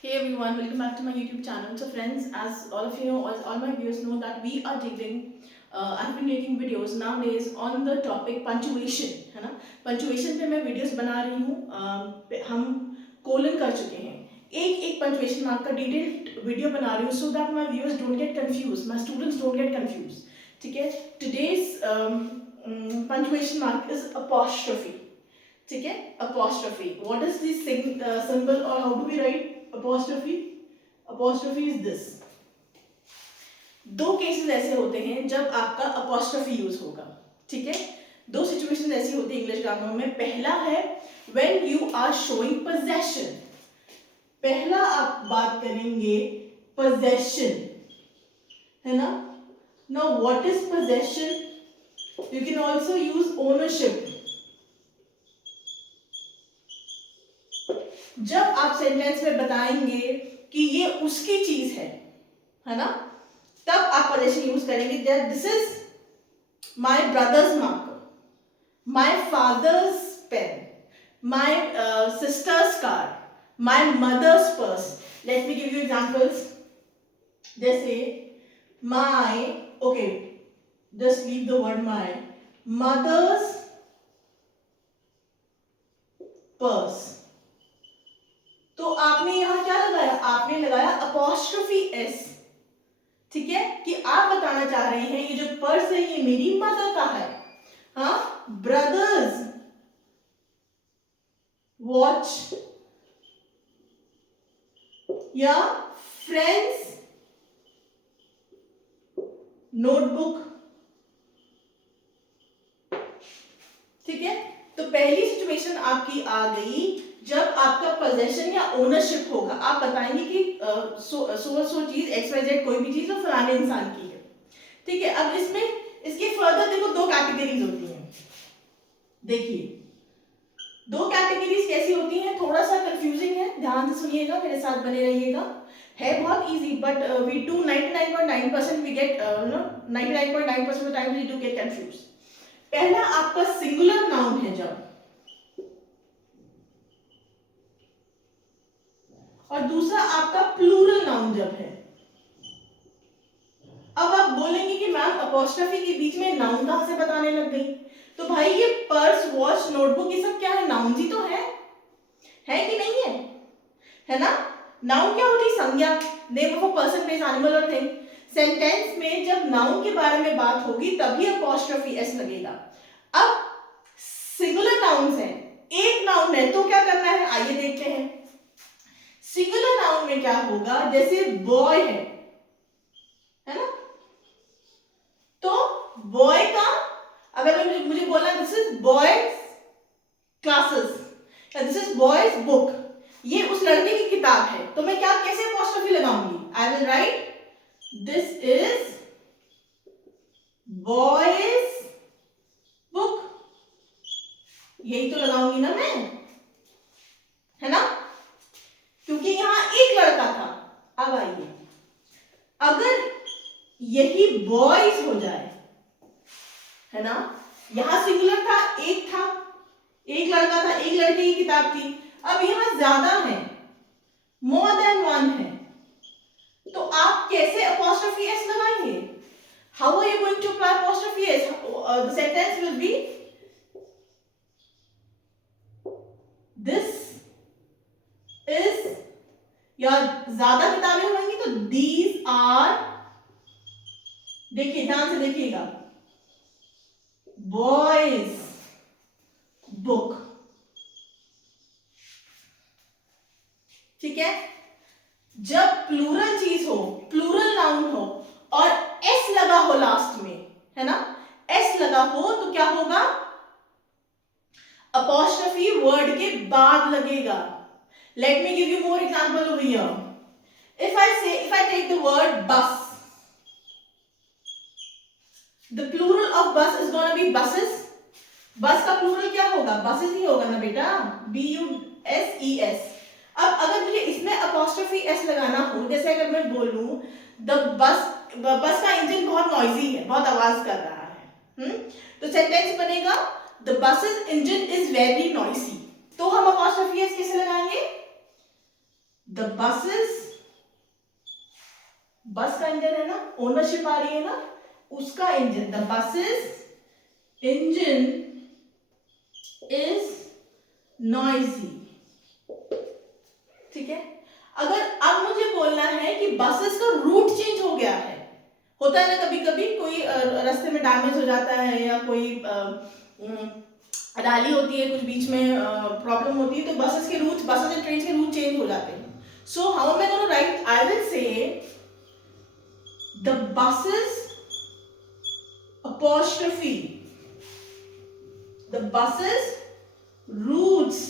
Hey everyone, welcome back to my YouTube channel. So friends, as all of you know, as all my viewers know that we are dealing, I've been making videos nowadays on the topic punctuation, है ना? Punctuation पे मैं videos बना रही हूँ. हम colon कर चुके हैं. एक एक punctuation mark का detailed video बना रही हूँ so that my viewers don't get confused, my students don't get confused. ठीक है? Today's punctuation mark is apostrophe. ठीक है, apostrophe. What is the symbol or how do we write apostrophe? Apostrophe is this. दो cases ऐसे होते हैं जब आपका apostrophe यूज होगा. ठीक है, दो सिचुएशन ऐसी होती है इंग्लिश ग्रामर में. पहला है when you are showing possession. पहला आप बात करेंगे possession, है ना? Now what is possession? You can also use ownership. जब आप सेंटेंस में बताएंगे कि ये उसकी चीज है ना, तब आप पोजेशन यूज करेंगे. This is my brother's marker, my father's pen, my sister's card, my mother's purse. Let me give you examples. जैसे my, okay, just leave the word my, mother's purse. तो आपने यहां क्या लगाया? आपने लगाया अपॉस्ट्रोफी एस. ठीक है, कि आप बताना चाह रहे हैं ये जो पर्स है ये मेरी मदर का है. हाँ, ब्रदर्स वॉच या फ्रेंड्स नोटबुक. ठीक है, तो पहली सिचुएशन आपकी आ गई जब आपका पोजेशन या ओनरशिप होगा. आप बताएंगे कि सो चीज XYZ कोई भी चीज वो फलाने इंसान की है. ठीक है, अब इसमें इसके फर्दर देखो दो कैटेगरीज होती हैं. देखिए दो कैटेगरीज कैसी होती हैं, थोड़ा सा कंफ्यूजिंग है, ध्यान से सुनिएगा, मेरे साथ बने रहिएगा. है बहुत easy but we do 99.9% we get 99.9% of time we do get confuse. पहला आपका सिंगुलर नाउन है जब, और दूसरा आपका प्लूरल नाउन जब है. अब आप बोलेंगे कि मैम अपॉस्ट्रोफी के बीच में नाउन कहां से बताने लग गई? तो भाई ये पर्स वॉच नोटबुक ये सब क्या है? नाउन ही तो है कि नहीं है ना? नाउन क्या होती है? संज्ञा, name of a person, place, animal और थिंग. सेंटेंस में जब नाउन के बारे में बात होगी तभी अपॉस्ट्रोफी एस लगेगा. अब सिंगुलर नाउन्स है, एक नाउन है, तो क्या करना है आइए देखते हैं. सिंगुलर नाउन में क्या होगा? जैसे बॉय है ना, तो बॉय का अगर मुझे बोलना दिस इज बॉयज क्लासेस या दिस इज बॉयज बुक, ये उस लड़के की किताब है, तो मैं क्या कैसे अपॉस्ट्रोफी लगाऊंगी? I will write this is boys book, यही तो लगाऊंगी ना मैं, है ना, क्योंकि यहां एक लड़का था. अब आइए, अगर यही बॉयज हो जाए, है ना, यहां सिंगुलर था, एक लड़का था, एक लड़के की किताब थी. अब यहां ज्यादा है, मोर देन वन है, तो आप कैसे अपॉस्ट्रोफी एस लगाएंगे? How are you going to apply apostrophe S? The sentence will be this is, या ज्यादा किताबें होंगी तो दीज आर, देखिए ध्यान से देखिएगा, बॉयज बुक. ठीक है, जब प्लूरल चीज हो, प्लूरल नाउन हो और एस लगा हो लास्ट में, है ना, एस लगा हो तो क्या होगा? अपॉस्ट्रोफी वर्ड के बाद लगेगा. Late me give you more example over here. if I take the word bus, the plural of bus is going to be buses. बस का प्लूरल क्या होगा? बसेस ही होगा ना बेटा, BUSES. अब अगर मुझे इसमें अपॉस्ट्रोफी एस लगाना हो, जैसे अगर मैं बोलूं द बस का इंजन बहुत नॉइजी है, बहुत आवाज कर रहा है, तो सेंटेंस बनेगा the buses engine is very noisy. तो हम अपॉस्ट्रोफी एस कैसे लगाएंगे? द बसेस, बस का इंजन है ना, ओनरशिप आ रही है ना, उसका engine, the buses engine is noisy. ठीक है, अगर अब मुझे बोलना है कि बसेस का रूट चेंज हो गया है, होता है ना कभी कभी कोई रास्ते में डैमेज हो जाता है या कोई रैली होती है, कुछ बीच में प्रॉब्लम होती है, तो बसेस एंड ट्रेन के रूट चेंज हो जाते हैं। So how am I gonna write, I will say the buses apostrophe, the buses routes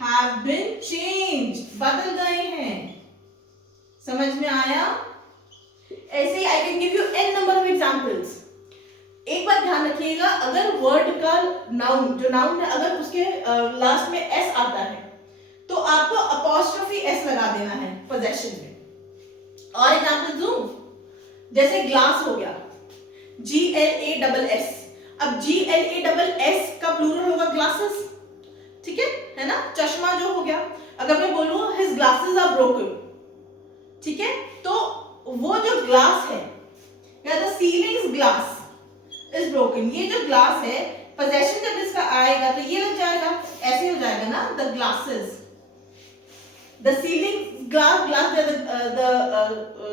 have been changed, बदल गए हैं। समझ में आया? ऐसे ही I can give you n number of examples. एक बात ध्यान रखिएगा, अगर वर्ड का नाउन, जो नाउन है, अगर उसके लास्ट में s आता है तो आपको अपॉस्ट्रोफी s लगा देना है पोजेशन में। और एग्जांपल दूं, जैसे ग्लास हो गया, GLASS, अब GLASS का प्लूरल होगा ग्लासेस। ठीक है ना? चश्मा जो हो गया, अगर मैं बोलूं हिज ग्लासेस आर ब्रोकन, ठीक है, तो वो जो ग्लास है या the ceilings glass is broken, ये जो ग्लास है पोजेशन जब इसका आएगा तो ये लग जाएगा, ऐसे हो जाएगा ना, the glasses, the ceiling glass the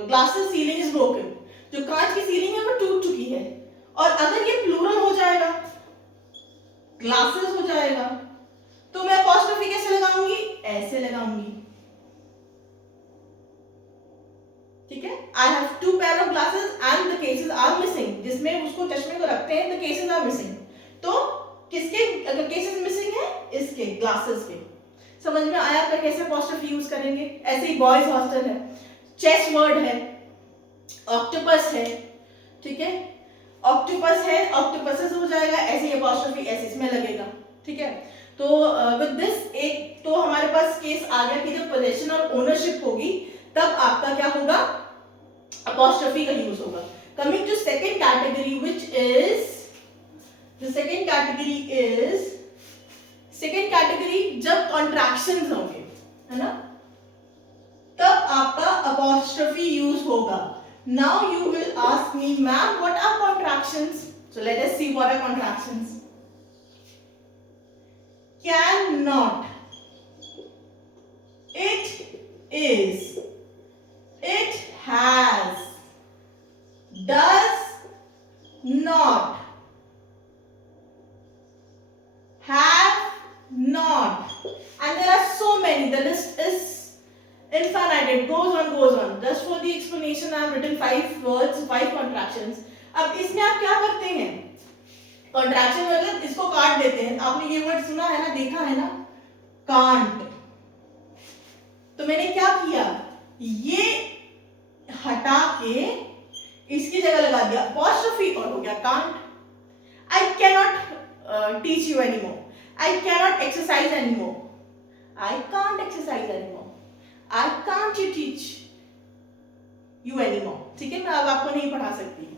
glasses ceiling is broken, जो कांच की सीलिंग है वो टूट चुकी है। और अगर ये प्लूरल हो जाएगा, ग्लासेस हो जाएगा, तो मैं अपॉस्ट्रोफी कैसे लगाऊंगी? ऐसे लगाऊंगी। ठीक है, I have two pair of glasses and the cases are missing, जिसमें उसको चश्मे को रखते हैं, द केसेस आर मिसिंग, तो किसके अगर केसेस मिसिंग है? इसके, ग्लासेस के। समझ में आया कर कैसे अपॉस्ट्रोफी यूज करेंगे? ऐसे ही बॉयज हॉस्टल है, चेस वर्ड है, ऑक्टोपस है, ठीक है, ऑक्टोपस है, ऑक्टोपसेस हो जाएगा, ऐसे ही अपॉस्ट्रोफी ऐसे इसमें लगेगा। ठीक है, तो विद दिस एक तो हमारे पास केस आ गया कि जब पोजेशन और ओनरशिप होगी तब आपका क्या होगा? अपॉस्ट्रोफी का यूज होगा। Coming to second category, which is the second category is, second category जब कॉन्ट्रैक्शंस होंगे, है ना, तब आपका अपॉस्ट्रोफी यूज होगा। Now you will ask me, ma'am what are contractions? So let us see what are contractions. Cannot, it is, it has, does not, have not, and there are so many, the list is infinite, it goes on. Just for the explanation I have written 5 words, 5 contractions. अब इसमें आप क्या करते हैं? Contraction मतलब इसको काट देते हैं। आपने ये वर्ड सुना है ना, देखा है ना, कांट। तो मैंने क्या किया, ये हटा के इसकी जगह लगा दिया अपॉस्ट्रोफी और हो गया can't. I cannot teach you anymore, I cannot exercise anymore, I can't exercise anymore, I can't you teach you anymore. ठीक है, मैं अब आपको नहीं पढ़ा सकती हूँ।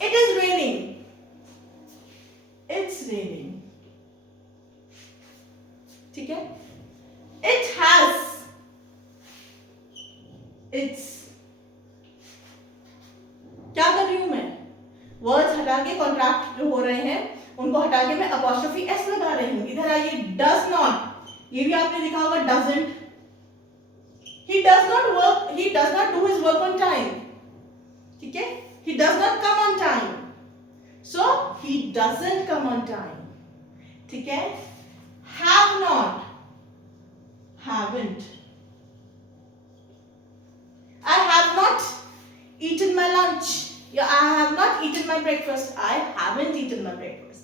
It is raining. It's raining. ठीक है? It has. It's. क्या कर रही हूं मैं? वर्ड्स हटा के, कॉन्ट्रैक्ट जो हो रहे हैं उनको हटा के मैं अपॉस्ट्रोफी एस लगा रही हूं। इधर आइए, does not, ये भी आपने लिखा होगा doesn't. He does not work. He does not do his work on time. ठीक है? He does not come on time, so he doesn't come on time. ठीक है? Have not, haven't. I have not eaten my lunch. Yeah, I have not eaten my breakfast. I haven't eaten my breakfast.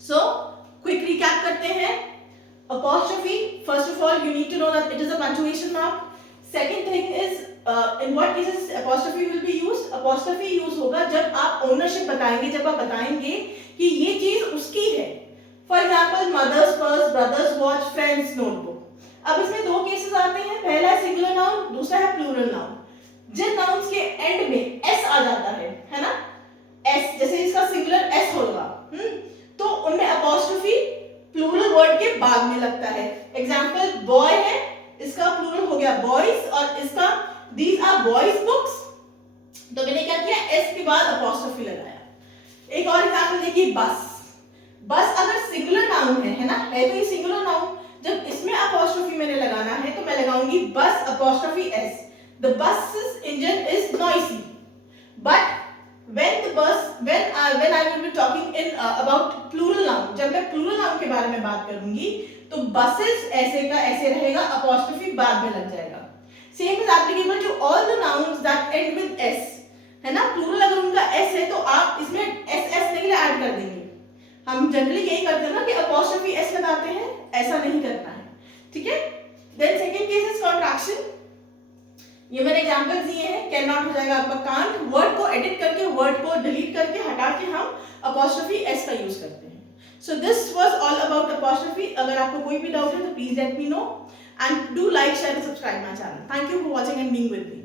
So quick recap करते हैं. Apostrophe. First of all, you need to know that it is a punctuation mark. Second thing is, in what cases apostrophe will be used? Apostrophe use होगा जब आप ownership बताएंगे, जब आप बताएंगे कि ये चीज उसकी है। For example, mother's purse, brother's watch, friend's notebook. अब इसमें 2 केसेस आते हैं, पहला है सिंगुलर नाउन, दूसरा है प्लूरल नाउन। जिन नाउन्स के एंड में s आ जाता है ना, s, जैसे इसका सिंगुलर s होगा, तो उनमें अपॉस्ट्रोफी प्लूरल वर्ड के बाद में लगता है। एग्जाम्पल बॉय है, इसका प्लूरल हो गया बॉयज, और इसका दीज आर बॉयज बुक्स, तो मैंने क्या किया, एस के बाद अपॉस्ट्रोफी लगाया। एक और एग्जाम्पल देखिए, बस। बस अगर सिंगुलर नाउन है ना, है तो ये सिंगुलर नाउन, जब इसमें अपॉस्ट्रोफी मैंने लगाना है तो मैं लगाऊंगी बस apostrophe S. The bus engine is noisy, but when the bus when I will be talking in about plural noun, जब मैं plural noun के बारे में बात करूंगी तो buses ऐसे का ऐसे रहेगा, अपॉस्ट्रोफी बाद में लग जाएगा। Same is applicable to all the nouns that end with S, है ना। प्लूरल अगर उनका एस है तो आप इसमें एस एस नहीं ऐड कर देंगे। हम जनरली यही करते हैं ना कि अपॉस्ट्रोफी एस लगाते हैं, ऐसा नहीं करना है, ठीक है। Then second case is contraction. ये मैंने एग्जांपल्स दिए हैं, कैन नॉट हो जाएगा आपका कांट। वर्ड को एडिट करके, वर्ड को डिलीट करके, हटा के हम अपॉस्ट्रोफी एस का यूज करते हैं। So this was all about apostrophe. अगर आपको कोई भी डाउट है तो please let me know, and do like, share and subscribe my channel. Thank you for watching and being with me.